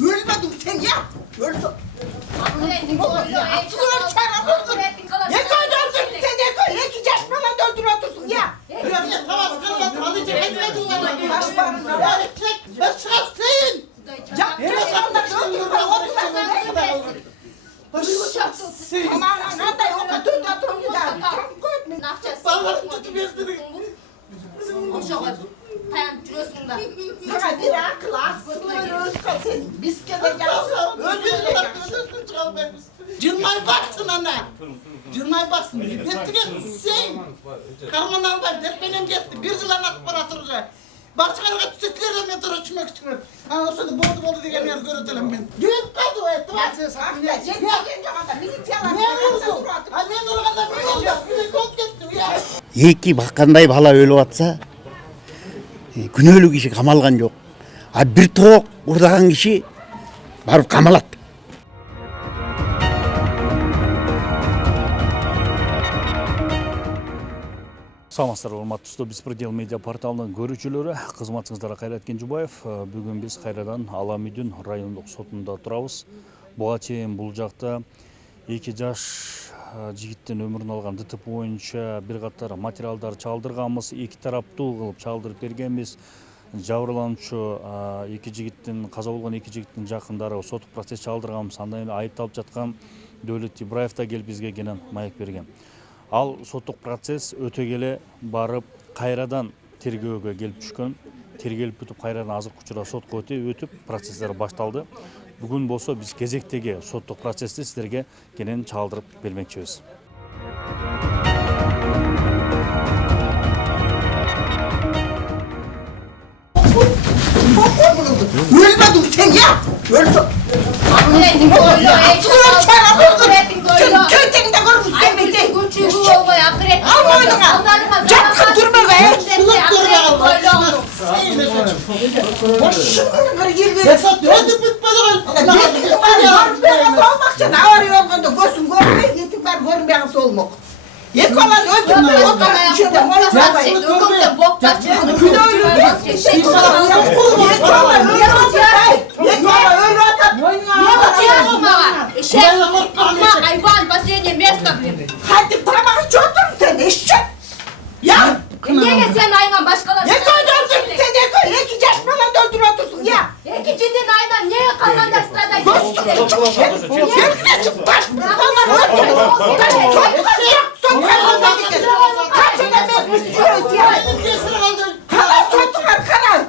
Ölmedim sen ya. Öldün. Asılır çağıramıyorsun. Ne koydun sen ne koy? İki yaş falan öldür otursun ya. Tamam kırma. Hadi çekmedim ya. Başlarına. Yani çek. Ben çıkartayım. Ya biraz anlaşılır. Aman anada yok. Dur da dur gider. Tam koyma. Bana tutup bezdirin. Sana bir akıl asılır sen. Biz geleceğiz. Özür Cılmay baksın ana. Cılmay baksın. Gettiniz sen. Karmanlar var. Dertmenem gitti. Bir yıl anlatıp bırakıracak. Başkanlığa tütetlerle mi duruşmak istiyorum. Ha o sırada boğdu diye yer görüntülem ben. Düğün kadı o etti var ses. Ya sen gelince kadar milityalar. Annem durganda bir oldu. Bir kod gitti ya. Eki bakқандай бала өліп атса, күнөөлүү киши камалган жок. А бир тоок урдаган киши барып камалат. Саламатсыздар, урматтуу Беспредел медиа порталынын көрүүчүлөрү, кызматыңыздарга Кайрат Кенжебаев. Бүгүн биз кайрадан Ала Мүдүн райондук сотунда турабыз. Буга чейин бул жакта 2 жаш жигиттин өмүрүн алган ДТП боюнча бир катар материалдар чалдырганбыз, 2 тараптуу кылып чалдырып бергенбиз. Жабырлануучу 2 жигиттин, каза болгон 2 жигиттин жакындары соттук процесс чалдырганбыз. Андан кийин айыпталып жаткан Дөөлөт Ибраев да келип бизге кенен маек берген. Ал соттук процесс өтө келе барып кайрадан тергөөгө келип түшкөн. Тергелип бүтүп кайрадан азыркы учурда сотко өтүп процесстер башталды. Бүгүн болсо биз кезектеги соттук процессти сиздерге кенен чалдырып бермекчибиз. Ölmedim sen ya. Öldün. Asılır çağıramıyorsun. Sen köytekinde görmüş demedi. Al boynuna. Yapkın durma be. Boşuna bir yer ver. Esat ödü bitmedi. Yetim var görünmeyen olmak için ağır yolunda gözün görmeye yetim var görünmeyen olmak. Yek olan öldürme oturan içinde molasa. Gün ölü biz. Yek olan ölü atat. Hadi taramak hiç oturun sen eşek. Ya. Niye sen aynen başkaları? Ne koydun sen ne koy? İki yaş falan öldür otursun ya. İkincinin aynen niye kalmadan sırada? Dostum çok şey. Yerine çık baş. Falan öldür. Baş çok yok. Sokaklarda gidin. Kaçına bekliyoruz ya. Kanal soktular kanal.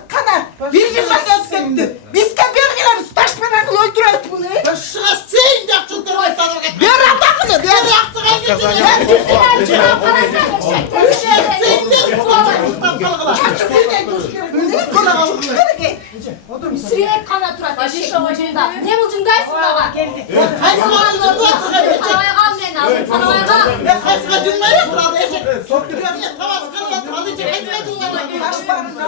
Bir yıldan ötmetti. Biz de belgelerimiz taş meraklı öldürüyoruz bunu. Başına sen yaktın durmayı tanır. Bir adamını bir Yaktın Sürüyerek kan aturat eşek ucunda. Ne ucundaysın baba? Parayağam ne lazım? Parayağam. Kaçma cümleyi yapılan eşek. Tamam kırma. Hadi çekmedim ya.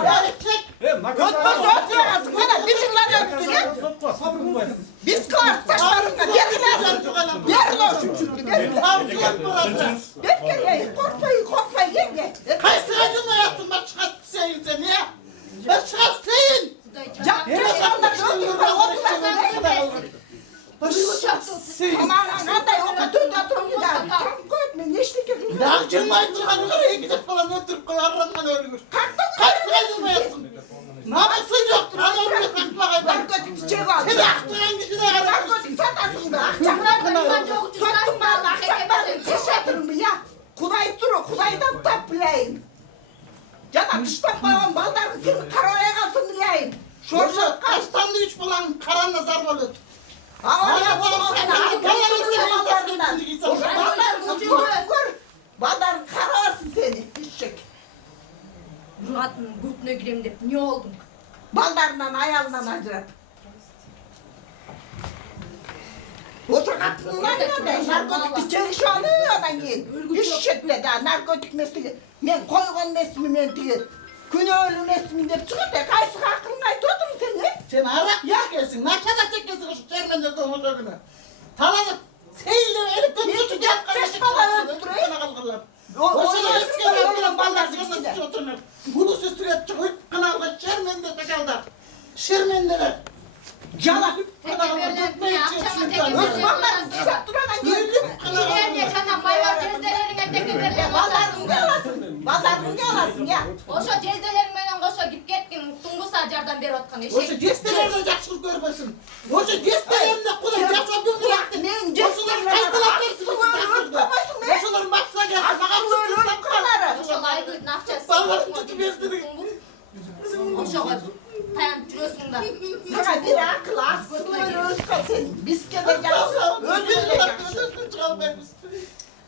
Yani çek. ötmez ötmez. Bana bir yıldan öttü ya. Biz kılar taşlarında vergiler. Verin olsun çünkü. Avcıya bırakacağız. Bekleyin korkmayın yenge. Kaç sene cümle yaptın ben çıkartayım seni ya. Ben çıkartayım. Ya yaşamda öldürme aman anada yok. Dur da dur gider. Tam koyma neşlik edin. Daha cümle yaptırgan oraya gidip falan öldürüp koyarlarından ölür. Kaç sene cümle yaptın. Namusun yoktur. Hani oraya sakla. Ben kötü çiçeği aldım. Seni aktıran kişi de Ben yarar. kötü satasın da. Soktum ben akşamları teşekkürüm ya. Kulay duru kulaydan taplayın. Cana dıştan koyan baldarın seni karaya kalsın diyeyim. Şorşa kaç tane üç bulan karanla zar olur. Baldarın karasın seni. Düşecek. Murat'ın gurtuna gireyim de ne oldun? Baldarından ayağından acırat. Otur katlınlar ya ben narkotik içeri şu an öyle yiyin. Düşecek de daha narkotik mesleği. Ben koygun mesleği men diye. Günöğlü mesleği de çıkıp da kaysı hakkında tutun seni. Sen arak çekersin. Ne kadar çekersin şu çermende doğumlarına. Talanı seyle elipten tutacak karışık kalırlar. O sana eski yapılan ballar çıkasın oturmuyor. Bunu süstüre çıkıp kanalda çermende tekalda. Şermendeler. Yalan. Osmanlı'nın dışarı duran yerim. Vallahi ne olasın? Vallahi ne olasın ya? Oşo cezdelerin menen koşo gip ketkin tungu sacardan beri otkan Oşu eşek. gestelerine yakışık görmesin. Oşu gestelerine kula yaşa bir bıraktın. Oşular kaydılar versin. Oşuların başına gelsin. Oşo layık ne yapacağız? Bağlarım tutup ezdirin. Oşo tayan cürüyorsun da. Sana bir akıl aslında özkan sen. Biskede gelsin. Özürle gelsin.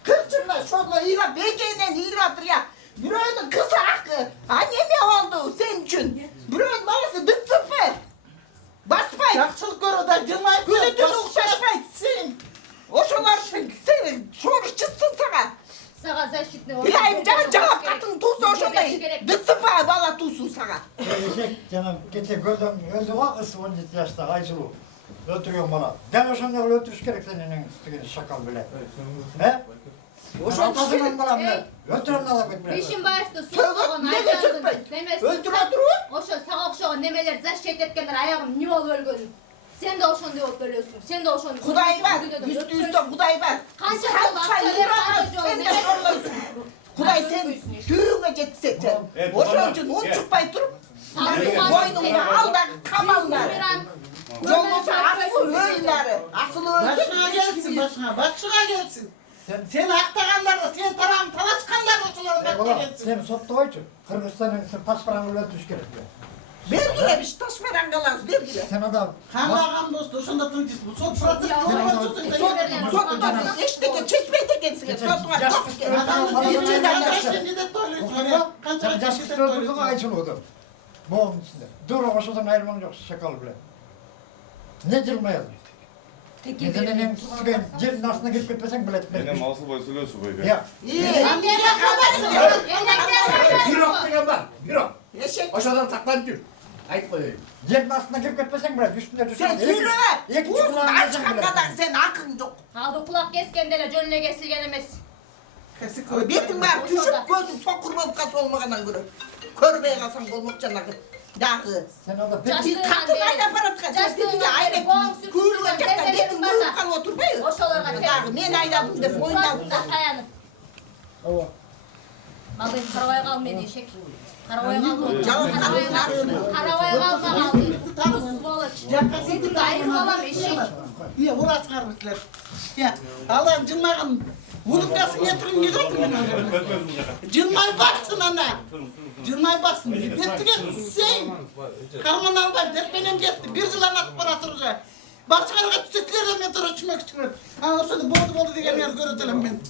Kırçınla şunla ira beceğinden iradır ya. Büroyun kız hakkı. Annem ne oldu senin için? Büroyun babası dıt sıfır. Basmayın. Yakışık görü de cırmayıp Gülü dün uğraşmayın sen. O şunlar senin soruşçusun sana. Sağa zaşit ne İlayim canım cevap katın tuz o şundayım. Dıt sıfır bala tuzsun sana. Eşek canım gece gördüm öldü o kız 17 yaşta Ayçulu. Öldürüyorum bana. Gel o şunda öldürüş gerek senin şakal bile. He? O şu atazımın bana bile. Öldürüm ne alak etmeye. Peşin bayıstı su Söyle, soğan ne ayağını götürme? Öldür oturuyor. Oşo sağa okşoğun nemeler zaşit etkenler ayağım ne ol ölgönüm. Sen de oşon diye ot bölüyorsun. Sen de oşon. Kuday var. Üstü üstü kuday var. Kanca Sen yol, çayır kanca var. yol, Sen de ne? sorulursun. Kuday sen düğüne gitsin sen. O çocuğun un çıkmayı durup boynunu al da kamallar. Yolmuza asıl ölüleri. Asıl Başına gelsin başına. Başına gelsin. Sen aktaganlar, sen tarafın talaşkanlar oşuların başına Oğlum gelsin. sen sotta oyçun. Kırgızistan'ın sen pasparalı öldürüş gerek. Vergile bir taş veren kalan vergile. Sen adam. Kanlı ağam dostu, şunda tırcız bu. Sok fıratı, Eşteki çeşmeye de gelsin. Sotma çok Sen yaşlı öldürdün Ayçulu odu. Boğum içinde. Dur o şuradan ayrılmanı yok şakal bile. Ne cırmayalım? Nedenin cebin arasına girip gitmesen bile etmez. Benim asıl boy söylüyorsun bu Ya. Birok degan var. Birok. Eşek. Oşadan saklanıp dur. Aytmayayım. Cebin arasına girip gitmesen bile üstüne düşer. Sen söyle. İki Uzun çukurdan açkan kadar sen akın yok. Aldı kulak keskendele cönüne kesilgen emez. Betin var küçük gözün sokurma kas olmağına göre. Körmeye kalsan olmak canına. Dağı. Sen orada Just- pek Bir katın ayda para tıkacak. Betin ya ayda kuyruğa gel de betin kuyruğa oturmayı. Oşolarga Dağı. Men aydadım da boyundan. Burası tayanıp. Ova. Malıyım karavaya kalmayın eşek. Karavaya kalmayın. Cevap Karavaya kalma kalmayın. Bu balık. Senin de ayrı falan eşek. Ya uğraş karmışlar. Ya Allah'ım cılmayın. Vurukasını getirin gidiyor mu? Cılmay baksın ana. Cılmay baksın. Bitti geçsin. Sen. Karmanlar var. Dertbenim gitti. Bir yıl anlatıp bırakıracak. Başkalarına tütetlerle metroya uçmak istiyorum. Ha o sırada boldu diye yer göretelim ben.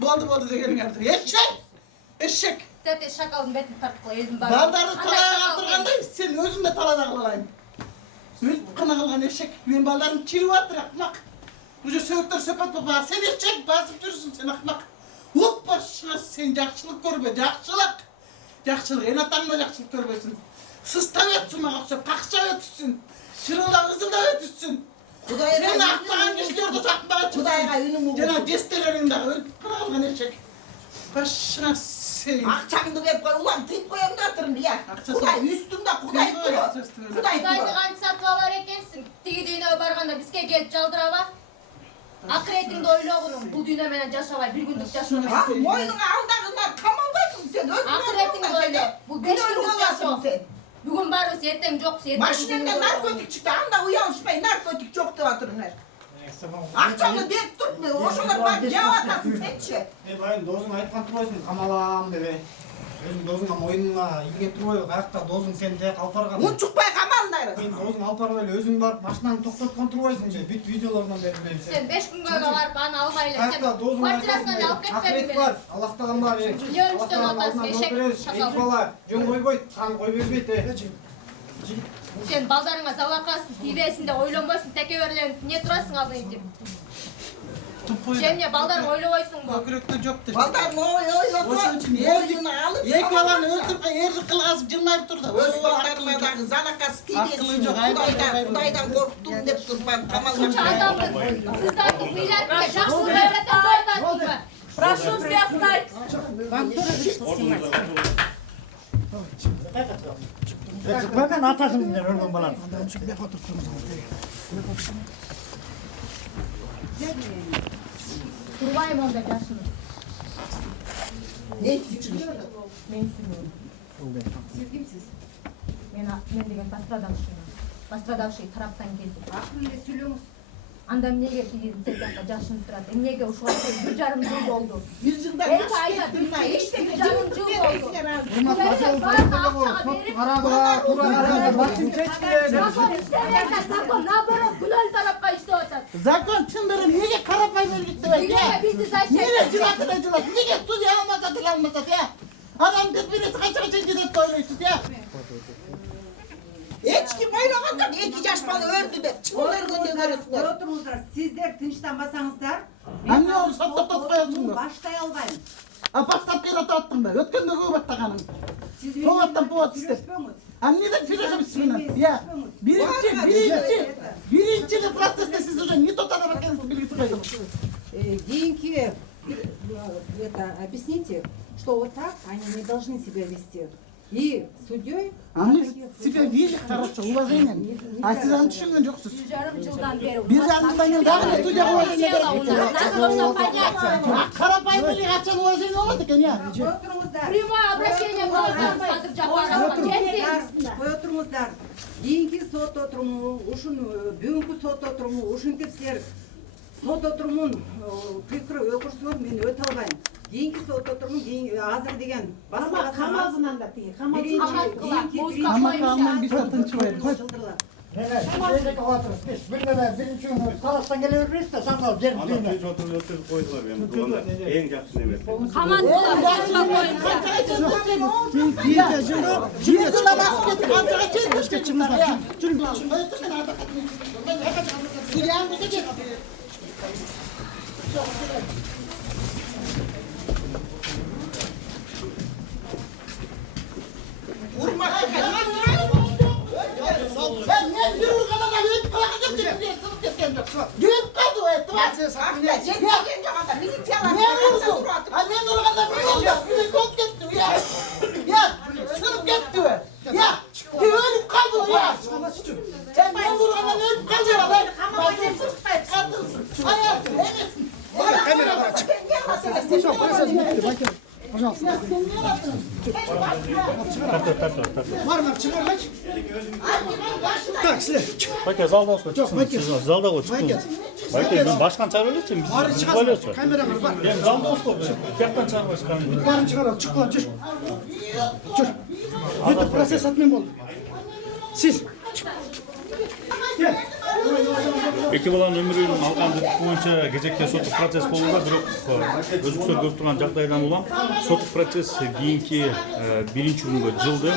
Boldu diye yer. Eşek. Eşek. Tete şakalın betini tartıkla yedim bari. Baldarı talaya attırganda sen özüm de talada kılayım. Öz kına kılgan eşek. Ben baldarım çiri attır akmak. Buca söğütler söpet baba. Sen eşek basıp durursun sen akmak. Hop başına sen jakçılık görbe. Jakçılık. Jakçılık. En atanma jakçılık görbesin. Sıstav etsin bana akşam. Pakşav etsin. Çırılda ızılda etsin. Sen aktagan kişilerde takmaya Kudayga çıksın. ünümü Cana destelerinde öl kına kılgan eşek. Başına sen. Akşamdı hep koy. Ulan tip koyayım da atırım ya. Akçası. Kuday üstünde kuday duruyor. Kuday Kudaydı duruyor. kanç satvalar ekensin. Tigi düğüne barganda bizke gelip çaldırava. Akretin de öyle olurun. Bu düğüne menen yaşavay. Bir günlük yaşavay. Ha boynuna aldağınlar kamaldasın sen. Akretin de öyle. Bu 5 günlük yaşo. sen. Bugün barız yetten yok. Maşinende narkotik çıktı. Anda uyanışmayın narkotik çok da atırınlar. Akşamda dert tutmuyor. O şunlar bak cevatasın sen. Bayım dozun айтқан турбайсың камалам деп өзүң дозуңа мойнуңа илгеп турбайбы каякта дозуң сени тияк алып барган Un çıkmay kamallar. сен дозуң алып барып эле өзүң барып машинаңды токтоткон турбайсың же бүт видеолордон берип берем Sen 5 gün böyle var bana almayla. Sen каякта дозуң kvartirasına alıp акырет кетпedin бар beni. аллахтаган бар Миллион үстөн атасың, эшек, шакал. бала жөн койбойт қан кой бербейт Sen baldarına zavakasın, TV'sinde oylanmasın, tekeverlerin niye durasın alayım deyip. Cemye baldarın oylamayısın bu. Ökürükte yoktur. Valla boynunu alıp Yek yalan öldürüp erdi kılgası cılmayıp durdu. öz ballarlardan zalakası Akıllı yok, TV'sin. Kudaydan korktum deyip durman Suç kamallar. adamdır. Sizler de kıyılar bile şahsız devletten doydarsın mı? Прошу всех встать. Ben atasımdan ölmem bana. Durmayayım onda yaşını. Ne suçlu? Men sürüyorum. Siz kimsiz? Men деген пострадавшиймын. Пострадавший тараптан келдим. Ақыл эле сүйлөңүз. Анда эмнеге тиги тегакка жашынып турат? Эмнеге ушуга чейин 1,5 жыл болду? Bir yıldan Эки айда бүтпөй иште 1,5 жыл болду. Закон наоборот күнөөлүү тарапка иштеп атат. Zakon çınları niye karapay vergitti be Эмнеге ya? бизди защищать Niye cılatı? Niye stüdyo almasat ya? Adam birbirine kaça gidet oynuyorsunuz ya? Hiç kim oynagandan 2 yaş bana öldü de. Çıkılar günde görürsünler. Отырыңыздар, сиздер тынчтанбасаңыздар, Anne oğlum sattap koyuyorsun da. баштай албайм. Apastab bir ata attım be. Ötkende kuvvet takanın. Сиз Tovattan poğat ister. сүйлөшпөңүз. Anne de filozofisinden. Ya. Birinci de proteste siz hocam. Ne totana bakın bilgi tutmayalım. Деньги, это, объясните, что вот так они не должны себя вести. И судьей... Anne size bir хорошо, уважение. А siz anı düşünün yoksunuz. 1,5 жылдан бери. Bir yandan yıl daha ne stüdyo уважение Нас нужно понять. Karapay böyle kaçan уважение olmadı ki ya. Отырыңыздар. Прямое обращение было Садыр Жапаровға. Келсеңіз. Қой отырыңыздар. Кейінгі сот отырымы, ушун бүгүнкү сот отырымы, ушинтип силер сот отырымын кыйкырып өкүрсөңөр мен өтө албайм. Кейинки сот отырымы азыр деген басылган Kamazından da değil. Kamakamdan bir satın çıkıyor. жылдырлар. Şeydeki oturur. Biz birinci gün Karas'tan geliyoruz da sana gel düğüne. En жақсы неме. Sen ne yürür kadar da yürüp kalkacak diye sınıf geçken yok. Yürüp kaldı o ettiler. Ne vurdu? Anne yürür kadar bir oldu. Bir kol gitti ya. Ya sınıf gitti. Ya yürüp kaldı o ya. Sen ne yürür kadar yürüp kaldı ya lan. Kadınsın. Hayatım emesin. Байке залда olsun. Жоқ, байке. Залда ғой. Байке, мен башқан чаралар için biz байлıyoruz. Kameramız var. Ben залда olsun. Тияқтан чаралар камера. Barın çıkaralım. Çık lan çık. Çık. Bütün proses atmayayım oldu. Siz. Gel. Эки баланын өмүрүн алган боюнча кезекте соттук процесс болууда, бирок өзүксөр көрүп турган жагдайдан улам соттук процесс кийинки биринчи күнгө жылды.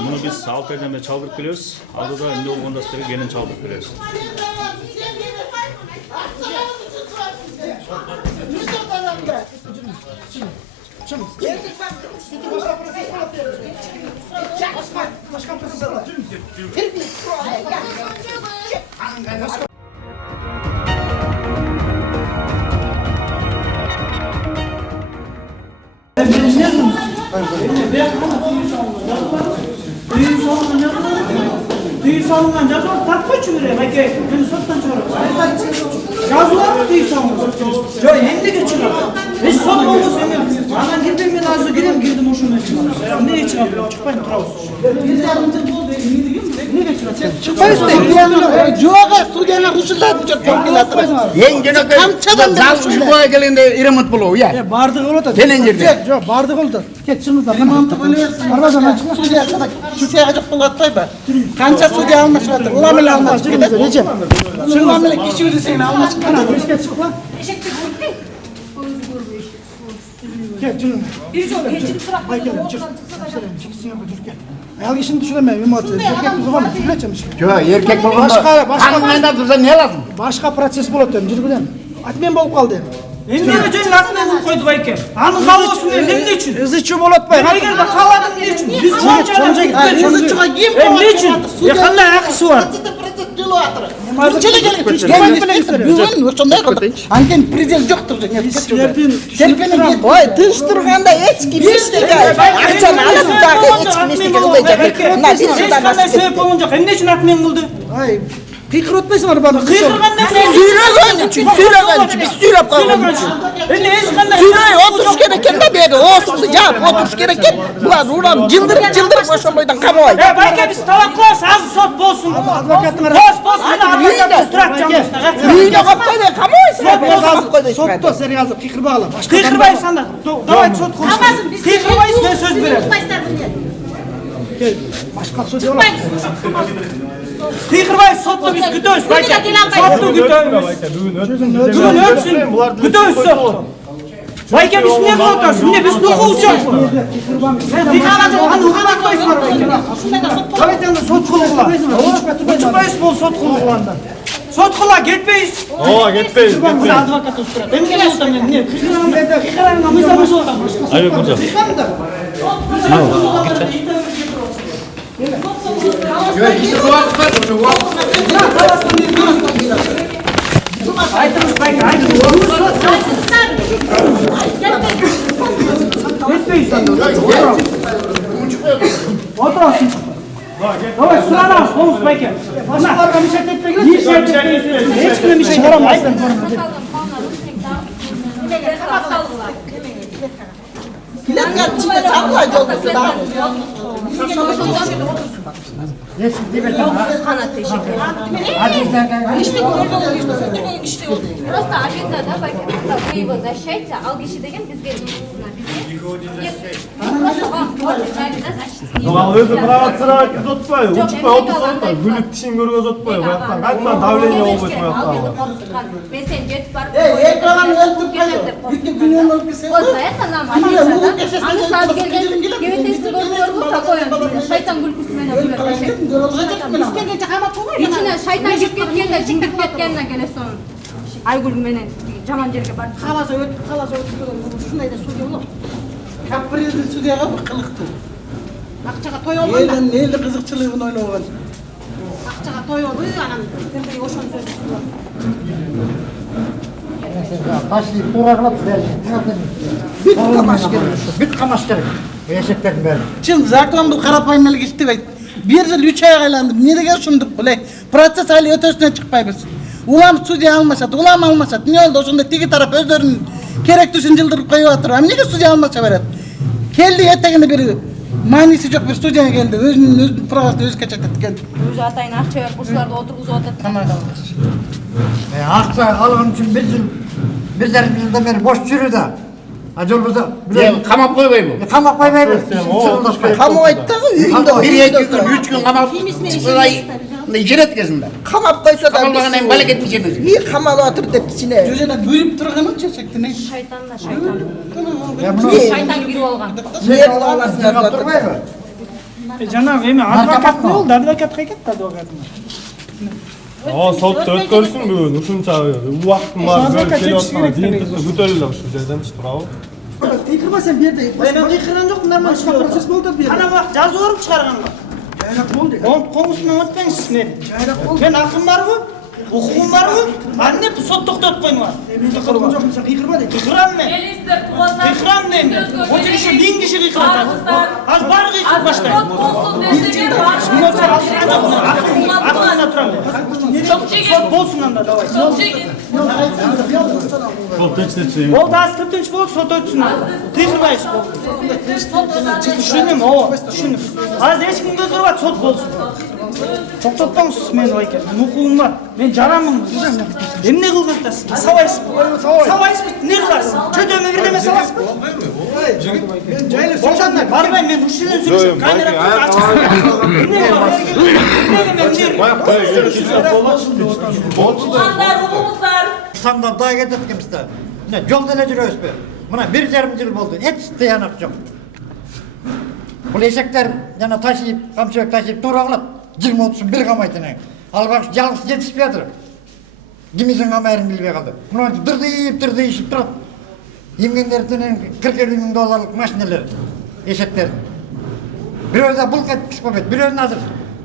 Муну биз 6 айдан бери чалдырып келебиз. Алдыда эмне болгондо силерге кенен чалдырып беребиз. Başkan proses var. Düğün salonundan yazıyor, takma çürüye. Belki beni sottan çağırıyor. Yazılar mı düğün salonunda? Yok, hem de geçiyor. Biz son olmaz hemen. Bana girdim ben azı girdim hoşuma çıkıyor. Neye çıkıyor? Çıkmayın Traus. Çıkmayız da. Joga stüdyolar usullar çok komplikat. Ең жөнөкөй зал ушуга келгенде ремонт болобу, иә. Bardık olur da. Kenen жерде. Yok bardık olur da. Geç çıkınızlar. Arbadan stüdyo sana kimseye acık bulatay be. Kança stüdyo almış vardır. Ulan bile almış. Recep. Ulan bile kişi ürüsün almış. Geç çık lan. Gel canım. Gel çık. Çıksın yapma dur gel. Ayal işini düşünemem. Erkek kızı var mı? Düşüneceğim şimdi. Жок, эркек болгондо Başka- қан кайнап турса эмне lazım? Başka proses болады дедім жүріп білемін. Атмен болып қалды енді. Emniyete için aklına vur koydu Bayke. Anı kalmasın diye ne için? Ізі болады бай. Ben geldi kaladım ne için? Biz Çonca git. Kızı çıka kim Ne için? Ya kanla akısı var. Pırsız yılı atır. Bunçele gelin. Bugün ошондой кылдык. Анткени предел жоктур. Серпенин ой тыныч турганда эч ким эчтеке акчаны алып дагы эч ким эчтеке кылбай жатат. Мына бир жылдан Ешқандай себеп болған жоқ. Эмне үчүн атмен кылды? Кыйкыр отпайсыңар баны. Кыйкырганда Сүйлөгөн үчүн, биз сүйлөп койгон үчүн. Эмне ешқандай Сүйлөй отуруш керек экен да бери оосунду жаап отуруш керек экен. Булар урам жылдырып ошол бойдон камабайт. байке биз талап кылабыз, азыр сот болсун. Адвокаттың Болсун, адвокат турат жамбасына. Үйүнө коюп койбой камабайсың. Сотто сен азыр кыйкырбагыла. Кыйкырбайсың анда. Давай сот кылсын. Кыйкырбайсың, мен сөз берем. Башка сөз жок. Кыйкырбайсың, сотто биз күтөбүз, байке. Сотто күтөбүз. Бүгүн өтсүн. Күтөбүз сотто. Байке биз эмне кылып атабыз? Эмне биз окуучубуз? Давайте анда сот кылгыла. Учпайсыз бол сот кылгыла анда. Сот кыла кетпейсиз. Кетпейбиз. Адвокат устурат. Эмне кылып атам мен? Кыйкырганга мыйзам бузуп атам. Айбек мырза. Айтыңыз байке, айтыңыз. Кетпейсиз анда. Отырасың. Давай сұранамыз, болыңыз байке. Башқаларға мишет етпеңіз. Мишет етпеңіз. Ешкімге мишет етпеңіз. Килеткен içine sağla yolda da. Просто обидно, да, байке? Вы его защищаете, ал киши деген бизге просто вам правильно защитить. Ал өзү провоцировать этип атпайбы? Учпай отурсаң да күлүп тишин көргөзүп атпайбы? Баяктан кайтадан давление болбой коюп Мен сен жетип барып. Экранын өлтүрүп койду. Бүткү күнүн өлүп кетсе. Вот за это нам обидно, да? Аны сразу келген кебетести көрдүңөрбү? Такой шайтан күлкүсү менен күлөт. Ичинен шайтан кирип кеткенде, жиңдип кеткенине келесиң. Айгүл менен жаман жерге барып. Каласа өтүп ушундай да судья болот. Как президент судьяга кылыкты. Акчага той болгон. Элди кызыкчылыгын ойлогон. Акчага той болду, анан кимдей ошону сөзүн. Taşlı tuğra kılıp verecek. Бүт камаш керек. Büt kamaş gerek. Eşeklerin verin. Чын закон бул карапайым эле иштебейт. Бир жыл 3 ай айланды. Эмнеге ушундук булай? Процесс али өтөсүнөн чыкпайбыз. Улам судья алмашат, улам алмашат. Эмне болду? Ошондо тиги тарап өздөрүнүн керектүүсүн жылдырып коюп атыр. Эмнеге судья алмаша берет? Келди этегинде бир мааниси жок бир судья келди. Өзүнүн правосын өзү кечет эткен. Өзү атайын акча берип ушуларды отургузуп атат. Akça algın için bir yıldan beri boş yürü de. Acılımızda. Kamap koymayayım. Kamak koymayayım. Камап да үйүндө. 1-2 gün, 3 gün kamap çıkılay. İçeret kesin de. Камап койсо да. Kamaplarına en balık etmeyeceğiniz. И камалып атыр деп кичине. Жөжөнө бүрүп турганын чечектин. Шайтан да шайтан. Шайтан Шайтан кирип алган. Жанагы эми адвокат не болду? Адвокатка кетти адвокат. Сотто өткөрсүн бүгүн ушунча убакыттын баары келип аткан жыйынтыкты күтөлүлөр ушул жерденчи туурабы? Кыйкырба сен бер де. Мен кыйкырган жокмун, нормально процесс болду бер. Ана бак жазып берип чыгарганга. Жайлап болду. Ол коңусунан өтпөңүз мен. Жайлап болду. Мен акым барбы? Укугум барбы? Анне сот токтотуп коймуңар. Мен кыйкырган жокмун, сен кыйкырба де. Кыйкырам мен. Кыйкырам мен. Оче киши 1000 киши кыйкырат. Az баары кыйкырып баштайт. Акымына турам. Сот болсун анда давай. Ол да аз тынч болуп сот өтсүн. Кыйкырбайсыз бол. Түшүнүм, түшүнүм. Азыр эч ким кыйкырбат, сот болсун. Токтотпоңуз мени байке. Мен укугум бар. Мен жараммын. Эмне кылып атасыз? Сабайсызбы? Сабайсызбы? Эмне кыласыз? Чөтөмө бирдеме саласызбы? Мен жайлап Ошондо барбайм, мен ушул жерден сүйлөшөм. Камера ачасыз. Эмне кыласыз? İstanbul'dan daha getirdik biz de. Ne yolda ne duruyoruz be? Buna 1,5 yıl oldu. Hiç dayanak yok. Bu eşekler yana taşıyıp, kamçılık taşıyıp durağılıp 20-30 bir kamaytını. Al bak yalnız yetişmiyordur. Kimizin kamayarını bilmeye kaldı. Bunu dırdı işip durup. Yemgenlerinin 40-50 bin dolarlık maşineler, eşekler. Bir öyle bulk etmiş babet, bir öyle hazır.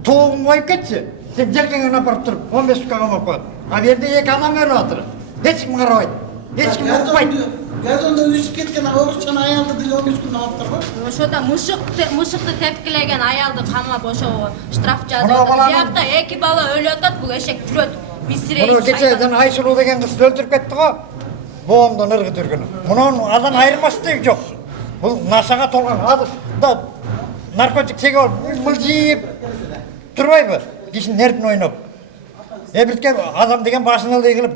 Toğum koyup geçse, Sen jelkеңен апарып тұрып 15 сутка қамап қояды. А берде 2 адам өліп жатыр. Ешкім қарабайды. Ешкім ұқпайды. Газонда үсіп кеткен орысчаны аялды деле 15 күн алып тұр ғой. Ошода мышыкты тепкилеген аялды камап ошо штраф жазып Мына баланы- биякта 2 бала өлүп атат, бул эшек жүрөт. Мисирей. Мұны кечеден Айсұлу деген қыз өлтіріп кетті ғой. Боғымдан ырғы түргені. Мұнан адам айырмасы дег жоқ. Бұл нашаға толған да наркотик сегіп алып мылжиып тұрбайбы? Кишин нервін ойнап. Біткен адам деген басын ылдый қылып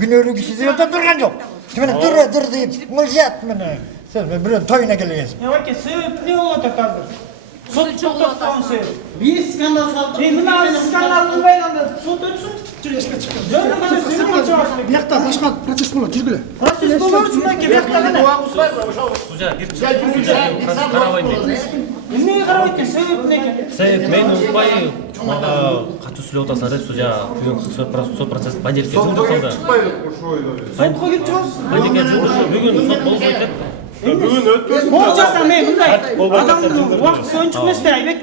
күнөлүү кишиді өлтіріп тұрған жоқ. Міне дүр дейіп мылжият міне. Сіз біреу тойына келгенсің. Баке, себеп не болуп атат азыр? Сот токтоткон себеп. Биз скандал салдык. Мына скандалдын байланында сот өтсүн. Жүрөшкө чыккан. Жок, мына сен чыгасың. Бияқта башқа процесс болады, жүргіле. Процесс болорсун баке, биякта кана. Эмнеге карабайт экен? Себеп эмне экен? Себеп мен укпай мага катуу сүйлөп атасың деп судья бүгүн сот процессти бандитке жылдырды. Сотко келип чыгасыз. Бандитке жылдырды. Бүгүн сот болбойт деп. Бүгүн өтпөсүн. Могу жаса мен мындай адамдын убакыт ойынчук эмес да айбек.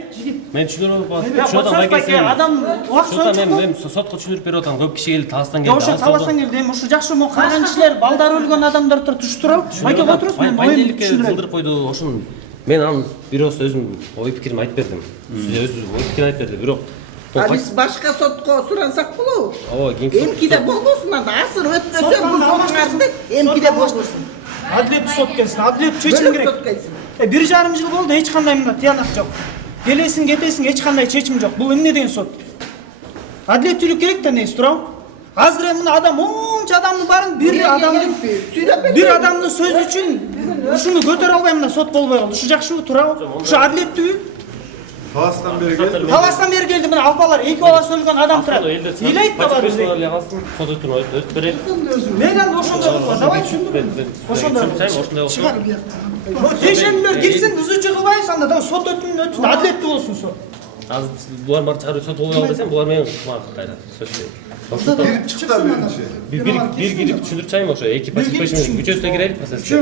Мен түшүнүп атам. Адам убакыт ойынчук. Мен сотко түшүндүрүп берип атам. Көп киши келди, Таластан келди. Ошо таластан келди. Эми ушу жакшы могу калган кишилер, балдар өлгөн адамдар туруп турабы? Майке отурусуз, мен оюмду Бандитке түшүндүрөм. жылдырып койду. Ошон мен анын бирөөсү өзүм ой пикирим айтып бердим. Судья өзү ой пикирин айтып берди. Бирок Биз башка сотко сурансак болобу? ооба, кийинки Эмкиде болбосун анда асыр өтпөсө бул соттун эмкиде болбосун. Адилеттүү сот келсин, адилеттүү чечим керек. 1,5 жыл болду, эч кандай мына тыянак жок. Келесиң, кетесиң, эч кандай чечим жок. Бул эмне деген сот? Адилеттүүлүк керек да негизи, туурабы? Азыр эми мына адам онча адамдын баарын бир адамдын сөзү үчүн ушуну көтөрө албай мына сот болбой калды. Ушу жакшыбы, туурабы? Ушу адилеттүүбү? Таластан бери келди. Таластан бери келди, мына алпалар 2 баласы өлгөн адам турат. Ыйлайт да бар бизде. сот өтүп берет. Мен анда ошондой кылган, давай түшүндүрүм. Ошондой. Чыгар. Тежемдер кирсин, үзүүчү кылбайбыз анда, да сот өтсүн, адилеттүү болсун сот. Азыр булар баары чыгарып сот болбой калды десем, булар менен кайра сөзсүз. Кирип чыкты биринчи. Бир кирип түшүндүрүп чыгайм ошо. Эки пачка менен үчөөсү да кирели процесске.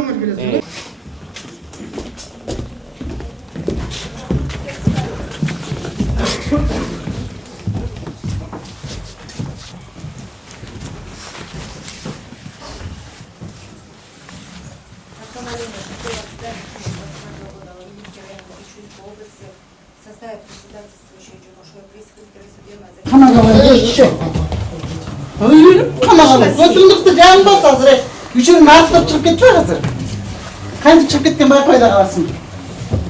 Көтүндүктү жанбас азыр. Үчүн мастап чыгып кетти азыр. Канча чыгып кеткен байкой да каласың.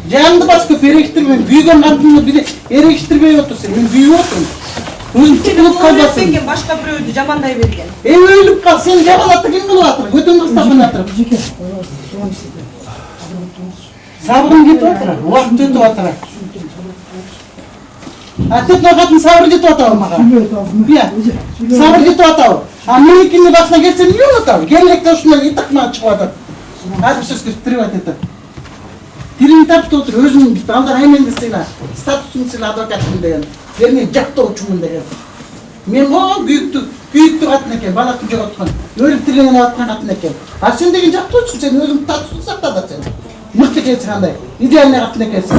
Жанды бас көп эректирмен, күйгөн кантымды бире эректирбей отурсун. Мен күйүп отурмун. Өзүм чыгып калбасын. Башка бирөөдү жамандай берген. Өлүп кал, сен жабалатты ким кылып атыр? Көтүндүктү кылып атыр. Сабырың кетип атыр. Убакыт өтүп атыр. Атет вакытын сабыр кетип атабы мага? Бия. Сабыр кетип атабы? А меникини башына келсе эмне болуп атабы? Келекте ушундай итакман чыгып атат. Азыр сөзгө тирип атат. Тирин таптып отур, өзүң алдар айменди сыйла. Статусун сыйла адвокатмын деген. Мен жактоочумун деген. Мен могу күйүктүү катын экен, баласын жоготкон, өлүп тирген аткан катын экен. А сен деген жактоочусуң, сен өзүң статусун сактадың сен. Мыкты экенсиң андай, идеальный катын экенсиң.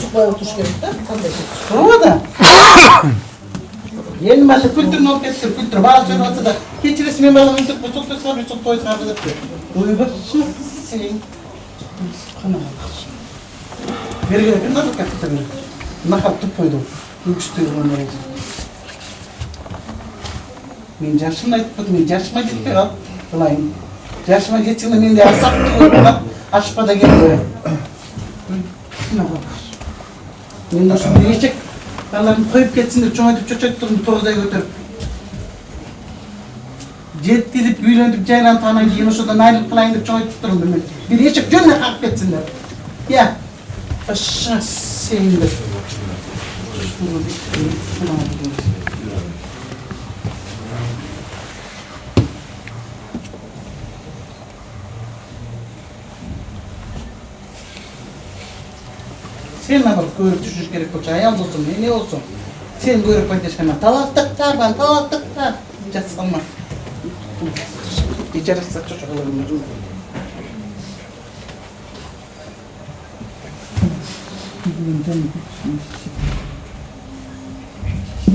Чукпай отуруш керек да, кандай. Туура да. Эми мына күлтүрүн алып кетти, күлтүр бала сөйлөп атса да, кечиресиң мен балам ынтып сот тойсуңар депти. Ойбай, сен. Берген экен адвокаттар. Нахап туп койду. Үчтөй болгон. Мен жашымды айтып, мен жашыма жетпей калып, кылайын. Жашыма жетсең мен де асаптык ойлап, ашпа да келди. Мен ошо эчек баларым коюп кетсин деп чоңойтуп чочойтуп 9 ай көтөрүп. Жеттилип, үйлөнүп, жайланып анан кийин ошодон айрылып калайын деп чоңойтуп турдум мен. Бир эчек жөнүнө калып кетсин деп. Я. Аша сен деп. Sen nabır görüp düşüş gerek bolsa ayal bolsun, ne olsun. Sen görüp paylaşkana talattıklardan, talattıklar. Jassalma. İçerisi çocuklarım özüm.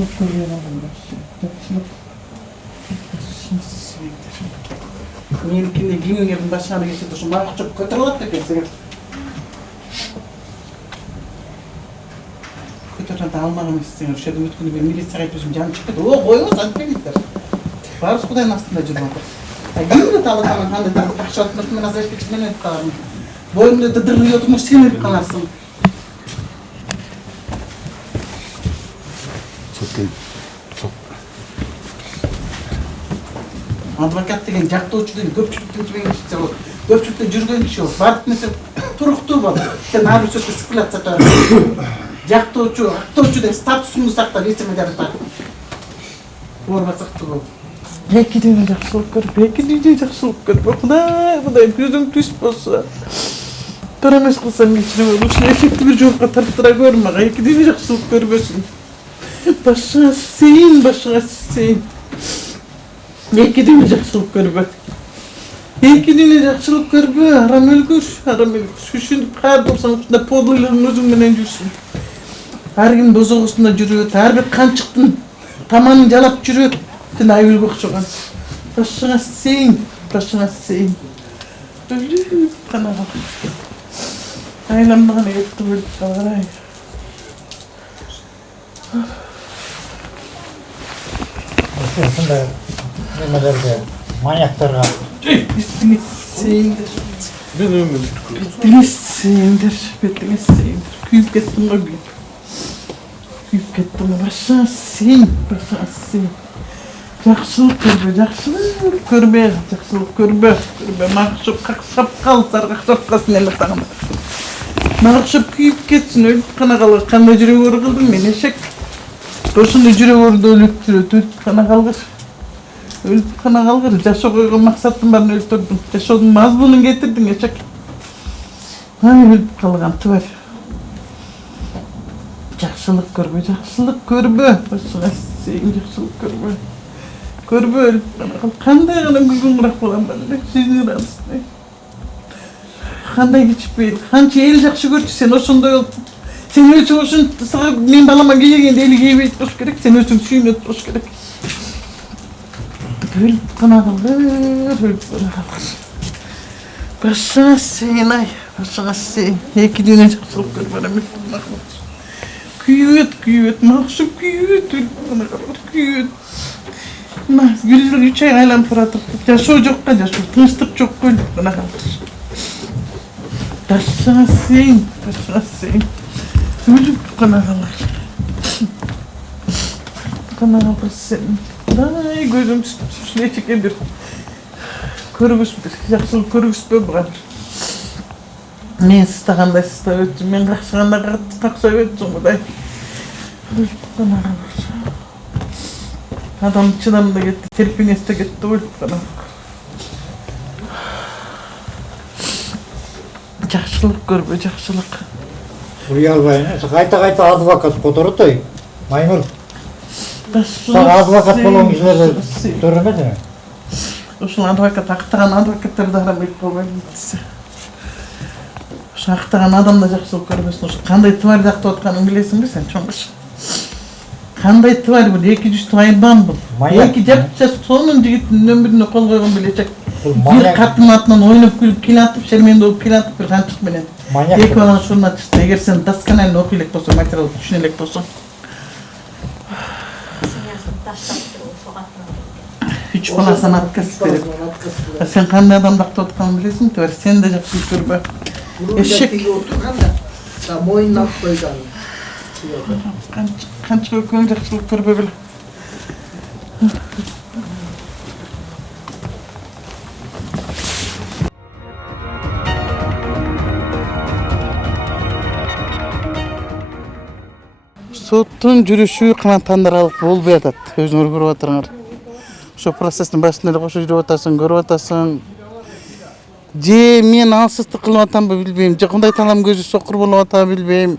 Жақсылық көрген адамдар. Жақсылық. Менікінде күйеуіңердің басына кетеді, осы мағыш жоқ көтеріледі екен сізге. Көтерілді алмаған емессіңдер, осы жерден өткенде мен милицияға айтып өзім жаным шығып кетті. О, қойыңыз, айтпаймыңдар. Барыс Құдайдың астында жүріп жатыр. Күйеуімді талатамын, қандай да ақша отмыртын мен азайып кетіп мен өтіп қалармын. Бойымды дырғи отырмыш сен өтіп қаларсың. Адвокат деген жақтаушы деген көпшіліктің түбеген кіші ол. Көпшілікте жүрген кіші ол. Барып месе тұрықты бол. Сен әрбір сөзге сықылатса тұрады. Жақтаушы, ақтаушы деген статусыңды сақтап, есімедері бар. Орба сықты бол. Екіден жақсылық көріп, екіден жақсылық көріп. Құдай, көзің түс болса. Бір емес қылсам кешіріп ол. Үшін ешекті бір жоққа тарттыра көрмеға. Екіден жақсылық көріп өсін. Başına seyin. Ekidini жақсылық көрбі. Ekidini жақсылық көрбі. Арам өлгір. Шүшініп қар болсаң ұшында подлылығын өзіңменен жүрсін. Әргін бозық ұсында жүрет. Әрбір қаншықтың таманын жалап жүрет. Тін ай өлгі ұқшыған. Başına seyin. Өліп қана қал. Айламдаған етті өліп қалғарай. Сондай немелерге, маньяктарға. Беттіңе сейіндір. Беттіңе сейіндір. Күйіп кеттің ғой күйіп. Күйіп кеттің ғой. Başına seyin. Жақсылық көрбе. Мағышып қақсап қал, сарғақсап қалсын әлі тағында. Мағышып күйіп кетсін, өліп қана қалғыр. Қандай жүрек өр қылдың мен ешек. Осындай жүрек өрді өліп қана қалғыр. Жашау қойған мақсаттың барын өлтірдің. Жашаудың мазмұнын кетірдің ешек. Өліп қалған түбір. Жақсылық көрбе. Başına seyin жақсылық көрбе. Көрбе өліп қана қал. Қандай ғана күлгін құрақ болам бәрі. Сезінер алысың. Қандай кешіппейді. Қанша ел жақсы көрші сен осындай олып. Sen ölsün olsun, benim balama gelirken eli gibi boş gerek, sen ölsün suyunu boş gerek. Ölüp kana kalır. Başına sen. İki düğüne жақсылық kır bana mutlu. Küyüt, mahsup küyüt, ölüp kana kalır, küyüt. Gülür 3 ay aylan fıratır. Yaşo jokka yaşo, tınçlık çok ölüp kana kalır. Başına sen. Ölüp kana kalır. Kana kalır sen. Ay gözüm süsüne çekebilir. Körgüsüdür, жақсылық көргüsbö bugan. Men istaganda ista ötdüm, men kakşaganda kaksa ötdüm buday. Ölüp kana kalır. Adam çınamda gitti, terpineste gitti, ölüp kana kalır. Жақсылық көрбө, жақсылық. Уялбайын, қайта адвокат қотырытой, маймыл. Саға адвокат болуың жерлерді көрмеді ме? Ошол адвокат, ақтаған адвокаттарды арамайып болмайды десе. Ошол ақтаған адам да жақсылық көрбесін. Ошол қандай тварь жақтап отқанын білесің бе сен, чоңғыш? Қандай тварь бұл, 200 твайдан бұл. 2 жас сонун жігіттің өміріне қол қойған білечек. Bir katın atından oynayıp gülüp kilatıp, şermende olup kilatıp bir kançık menen. Tek olan şundan çıktı, eğer sen daskanayla okuyalak bolsan, material düşünelek bolsan. Hiç balasın atkası verip. Sen kanday adamdakta otkanı bilesin ki, sen de жақсылық көрбө. Eşek. Moyundan koydan. Kançık öküğün жақсылық көрбө bile. Соттун жүрүшү канааттандыралык болбой атат. Өзүңөр көрүп атырыңар. Ошо процесстин башында эле кошо жүрүп атасың, көрүп атасың. Же мен алсыздык кылып атамбы билбейм, же кандай талам көзү сокур болуп атабы билбейм.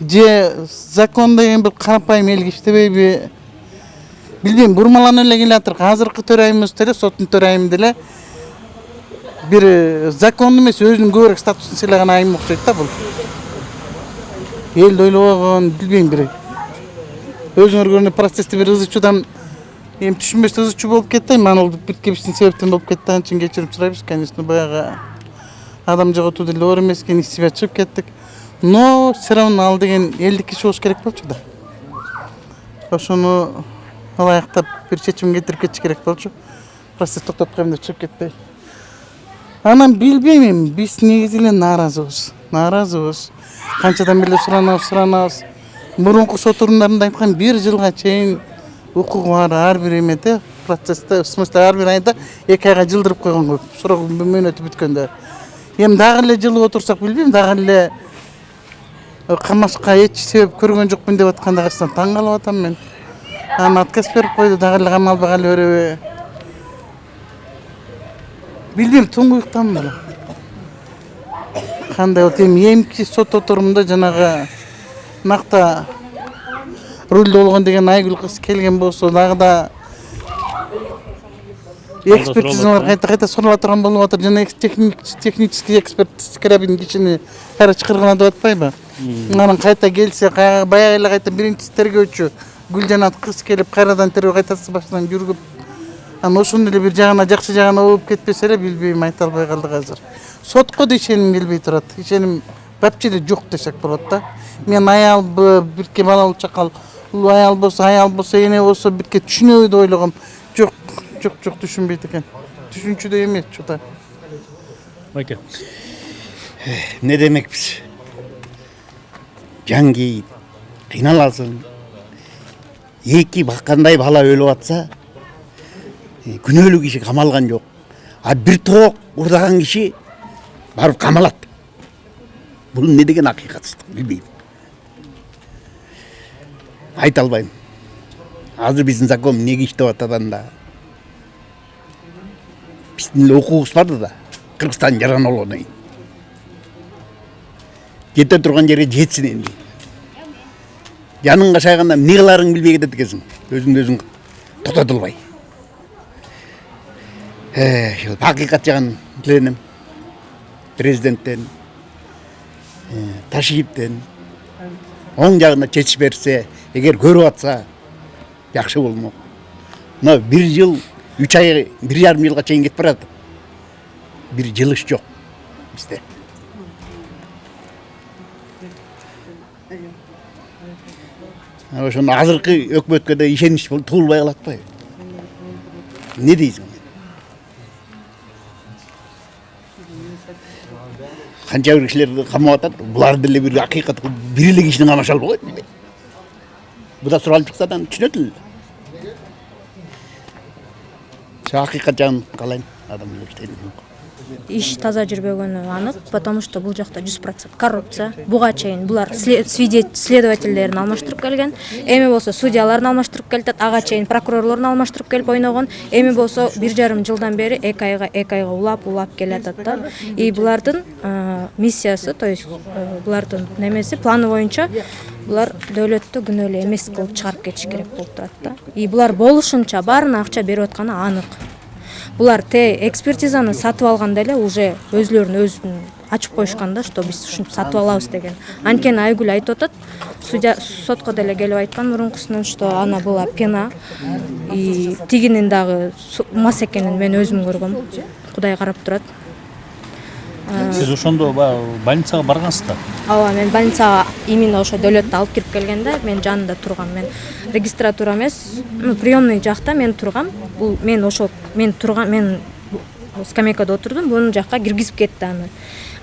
Же закон деген бир карапайым элге иштебейби? Билбейм, бурмаланып эле келатыр. Азыркы төрайымыбыз деле, соттун төрайымы деле бир закон эмес, өзүнүн көбүрөөк статусун сыйлаган айым окшойт да бул. Eldi ойлогон, билбейм бир. өзүңөр көргөндөй процессте бир ызычуудан эми түшүнбөстө ызычуу болуп кетти. Мана ол бир кебиштин себептен болуп кетти. Анчын кечирим сурайбыз, конечно, баягы адам жоготуу деле оор эмес экен, из себя чыгып кеттик. Но все равно ал деген элдик киши болуш керек болчу да. Ошону ылайыктап бир чечим кетирип кетиш керек болчу. Процесс токтотуп коем деп чыгып кетпей. Анан билбейм, биз негизи эле нааразыбыз. Канчадан бери суранабыз. Мурунку сот орундарында айткан 1 жылга чейин укугу бар ар бир эмете процессте, в смысле ар бир айда 2 айга жылдырып койгон го, суроо мөөнөтү бүткөндө. Эми дагы эле жылып отурсак билбейм, дагы эле камашка эч себеп көргөн жокмун деп атканда качан таң калып атам мен. Анан отказ берип койду, дагы эле камалбай кала береби. Билбейм, туңгуюктанмын эле. Кандай болот эми эмки сот отурумунда жанагы накта рульде болгон деген Айгүл кыз келген болсо, дагы да экспертизалар кайта сурала турган болуп атыр. Жана технический эксперт Скрябин кишини кайра чакырган деп атпайбы? Анан кайта келсе, баягы эле кайта биринчи тергөөчү Гүлжанат кыз келип кайрадан тергөө кайтасы башынан жүргүп, анан ошону эле бир жагына жакшы жагына болуп кетпесе эле билбейм, айта албай калдык азыр. Сотко да ишеним келбей турат. Ишеним вообще эле жок десек болот да. Мен аялбы, бирке балалуу чакал, аял болсо эне болсо бирке түшүнөбү деп ойлогом. Жок түшүнбөйт экен. Түшүнчүдөй эмес чота. Байке. Не демекпиз? Жаңгий кыйналасың. Эки баккандай бала өлүп атса, күнөөлүү киши камалган жок. А бир тоок урдаган киши барып камалат. Бул не деген акыйкатсыздык билбейм. Айта албайм. Азыр биздин закон эмнеге иштеп атат анда? Биздин эле укугубуз бар да, Кыргызстан жаранолоону. Жете турган жерге жетсин энди. Жаныңга шайганда эмне кыларың билбей кетет экенсиң. Өзүңдү өзүң токтото албай. Акыйкат жагын тиленем. Президенттен, Ташиевден оң жагына чечип берсе, эгер көрүп атса, жакшы болмок. Мына 1 жыл, 3 ай, 1,5 жылга чейин кетип барат. Бир жылыш жок бизде. Ошону азыркы өкмөткө да ишенич туулбай калат атпайбы? Не дейсиң? Канча бир кишилерди камап атат, булар деле бир акыйкат бир эле кишини камаша албай койду. Бу да суралып чыкса да түшүнөт эле. Акыйкат жагын калайын, адам эле иштейт. Иш таза жүрбөгөнү анык, потому что бул жакта 100% коррупция. Буга чейин булар следовательдерин алмаштырып келген, эми болсо судьяларын алмаштырып келет, ага чейин прокурорлорун алмаштырып келип ойногон, эми болсо 1,5 жылдан бери 2 айга улап келет да. И булардын миссиясы, то есть булардын немеси планы боюнча булар дөөлөттү күнөөлүү эмес кылып чыгарып кетиш керек болуп турат да. И булар болушунча баарына акча берип атканы анык. Булар экспертизаны сатып алганда эле уже өзүн ачып коюшкан да, что биз ушинтип сатып алабыз деген. Анткени Айгүл айтып атат, судья сотко деле келип айткан мурункусунун, что ана была пена. И тигинин дагы мас экенин мен өзүм көргөм. Кудай карап турат. Сиз ошондо больницага баргансыз да? Ооба, мен больницага именно ошо дөөлөттү алып кирип келгенде мен жанында тургам. Мен регистратура эмес, приемный жакта мен тургам. Бул мен скамейкада отурдум, бунун жакка киргизип кетти аны.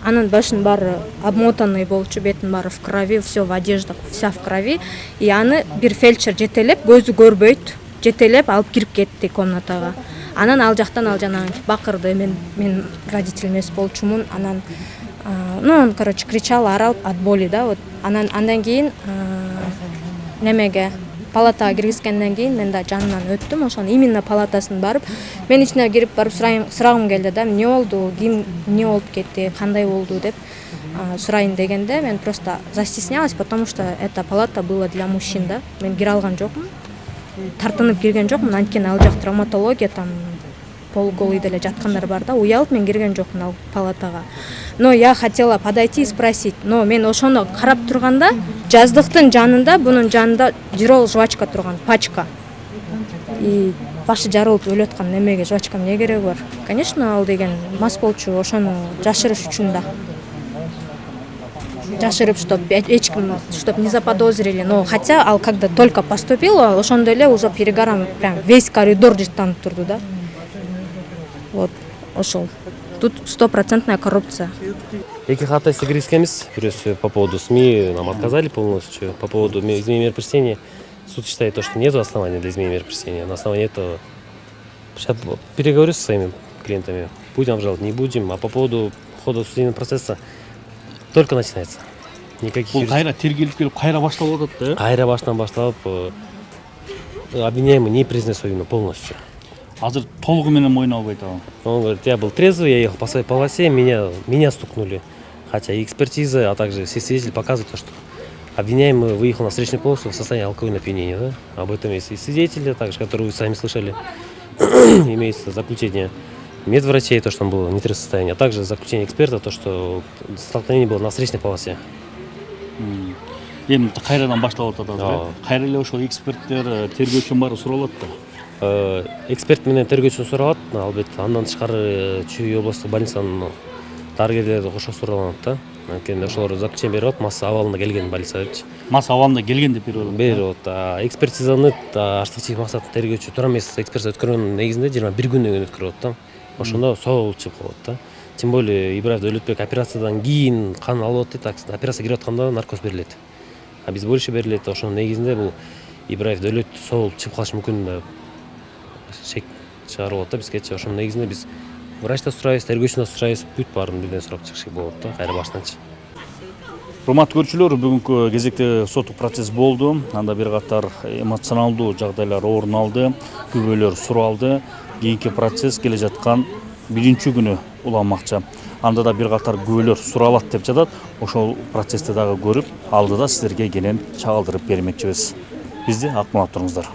Анын башынын баары обмотанный болчу, бетинин баары в крови, все в одеждах, вся в крови. И аны бир фельдшер жетелеп, көзү көрбөйт, жетелеп алып кирип кетти комнатага. Анан ал жактан ал жанагы бакырды, мен родитель эмес болчумун. Анан он, короче, кричал, орал от боли, да, вот. Андан кийин немеге палатага киргизгенден кийин мен да жанынан өттүм, ошонун именно палатасын барып, мен ичине кирип барып сурагым келди да, эмне болду, ким эмне болуп кетти, кандай болду деп сурайын дегенде, мен просто застеснялась, потому что эта палата была для мужчин, да. Мен кире алган жокмун, тартынып кирген жокмун, анткени ал жак травматология, там полуголый деле жаткандар бар да. Уялып мен кирген жокмун ал палатага. Но я хотела подойти и спросить. Но мен ошону карап турганда жаздыктын жанында, бунун жанында жирол жвачка турган, пачка. И башы жарылып өлүп аткан немеге жвачка эмне кереги бар? Конечно, ал деген мас болчу, ошону жашырыш үчүн да. Жашырып, чтоб не заподозрили. Но хотя ал когда только поступила, ошондо эле уже перегаром прям весь коридор жыттанып турду да. Вот, ошол. Тут 100% коррупция. Эки катайсы киргизгенбиз. Бирөөсү по поводу СМИ нам отказали полностью. По поводу изменения мер пресечения суд считает то, что нет основания для изменения мер пресечения. На основании этого сейчас переговорю со своими клиентами. Будем обжаловать, не будем. А по поводу хода судебного процесса только начинается. Никаких. Бул кайра тергелип келип кайра башталып атат да? Кайра баштан башталып обвиняемый не признает свою вину полностью. Азыр толугу менен мойнуна албайт ал. Он говорит, я был трезвый, я ехал по своей полосе, меня стукнули. Хотя и экспертиза, а также все свидетели показывают то, что обвиняемый выехал на встречную полосу в состоянии алкогольного опьянения. Да? Об этом есть и свидетели, также, которые вы сами слышали. Имеется заключение медврачей, то, что он был в нетрезвом состоянии, а также заключение эксперта, то, что столкновение было на встречной полосе. Эми кайрадан башталып атат азыр. Кайра эле ошол эксперттер, тергөөчүнүн баары суралат да. Эксперт менен тергөөчү суралат, албетте андан тышкары Чүй областык больницанын дарыгерлери кошо суралат да. Анткени ошолор заключение берип атат, масса абалында келген больница депчи. Масса абалында келген деп берип атат. Берип атат. Экспертизаны аштыкчылык максатында тергөөчү туура эмес экспертиза өткөргөн негизинде 21 күндөн кийин өткөрүп атат да. Ошондо соол чыгып калат да. Тем более Ибраев Дөөлөтбек операциядан кийин кан алып атат, операция кирип атканда наркоз берилет. Обезболивающий берилет. Ошонун негизинде бул Ибраев Дөөлөт соол чыгып калышы мүмкүн деп шек чыгарып атат бизгечи. Ошонун негизинде биз врачтан сурайбыз, тергөөчүдөн сурайбыз, бүт баарын бирден сурап чыгыш болот да, кайра баштанчы. Урматтуу көрүүчүлөр, бүгүнкү кезекте соттук процесс болду. Анда бир катар эмоционалдуу жагдайлар орун алды, күбөлөр суралды. Кийинки процесс келе жаткан 1-күнү уланмакчы. Анда да бир катар күбөлөр суралат деп жатат. Ошол процессти дагы көрүп, алдыда сиздерге кенен чагылдырып бермекчибиз. Бизди ак кылып туруңуздар.